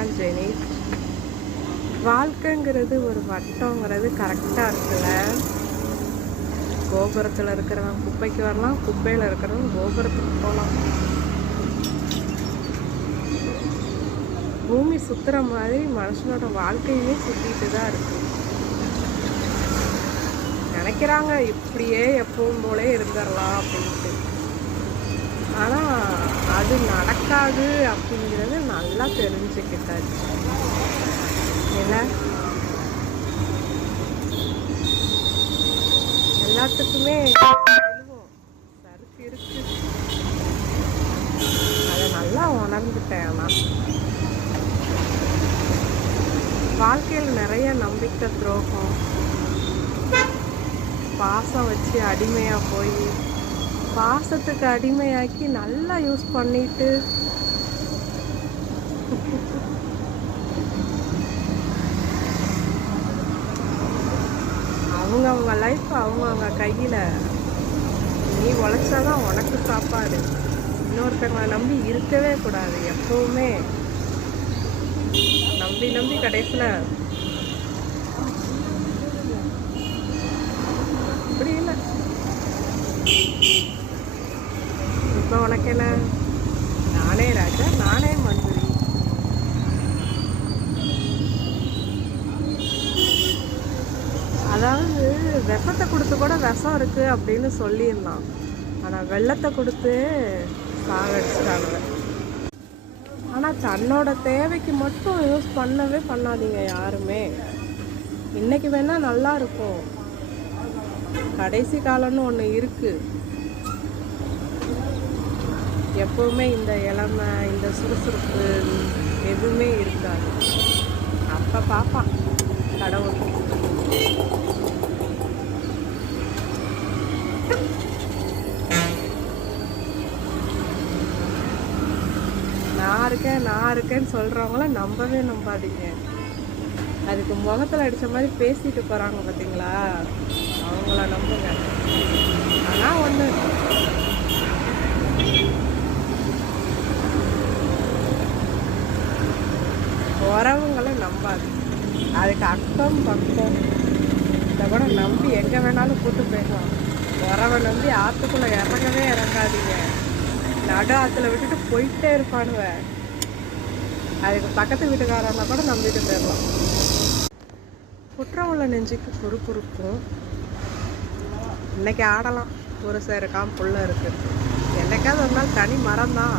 தான் ஜெனி. வாழ்க்கைங்கிறது ஒரு வட்டங்கிறது கரெக்டாக இருக்குல்ல? கோபுரத்தில் இருக்கிறவன் குப்பைக்கு வரலாம் குப்பையில் இருக்கிறவன் கோபுரத்துக்கு போகலாம். பூமி சுற்றுற மாதிரி மனுஷனோட வாழ்க்கையுமே சுற்றிட்டு தான் இருக்கு. நினைக்கிறாங்க இப்படியே எப்பவும் போலே இருந்துடலாம் அப்படின்ட்டு. அது நடக்காது அப்படிங்கிறது நல்லா தெரிஞ்சுக்கிட்டாச்சு என்ன எல்லாத்துக்குமே விழுவோம். இருக்கு அதை நல்லா உணர்ந்துட்டேன் ஆனால் வாழ்க்கையில் நிறைய நம்பிக்கை துரோகம் பாசம் வச்சு அடிமையாக போய் பாசத்துக்கு அடிமையாக்கி நல்லா யூஸ் பண்ணிட்டு. அவங்க அவங்க லைஃப் அவங்க அவங்க கையில். நீ உழைச்சாதான் உனக்கு சாப்பாடு. இன்னொருத்தவங்களை நம்பி இருக்கவே கூடாது எப்பவுமே. நம்பி நம்பி கடைசியில் என்ன நானே ராஜா நானே மந்திரி. அதாவது விஷத்தை கொடுத்து கூட விஷம் இருக்கு அப்படின்னு சொல்லிடலாம் ஆனால் வெள்ளத்தை கொடுத்து சாகடிச்சிட்டாங்க ஆனால் தன்னோட தேவைக்கு மட்டும் யூஸ் பண்ணவே பண்ணாதீங்க யாருமே. இன்னைக்கு வேணால் நல்லா இருக்கும். கடைசி காலம்னு ஒன்று இருக்கு. எப்பவுமே இந்த இளமை இந்த சுறுசுறுப்பு எதுவுமே இருக்காது. அப்போ பார்ப்பான் கடவுள். நான் இருக்கேன் நான் இருக்கேன்னு சொல்கிறவங்கள நம்பவே நம்பாதீங்க. அதுக்கு முகத்தில் அடித்த மாதிரி பேசிட்டு போகிறாங்க பார்த்தீங்களா அவங்கள நம்புங்க. ஆனால் ஒன்று உறவுங்களை நம்பாது. அதுக்கு அக்கம் பக்கம் இதை கூட நம்பி எங்கே வேணாலும் கூட்டு போயிடலாம். உறவை நம்பி ஆற்றுக்குள்ளே இறங்கவே இறங்காதீங்க. நடு ஆற்றுல விட்டுட்டு போயிட்டே இருப்பானுவ. அதுக்கு பக்கத்து வீட்டுக்காரனா கூட நம்பிட்டு போயிடலாம். குற்றம் உள்ள நெஞ்சுக்கு குறுக்குறுக்கும். இன்னைக்கு ஆடலாம். ஒரு சேருக்காம் புள்ள இருக்கு. என்னைக்காவது ஒரு நாள் தனி மரம் தான்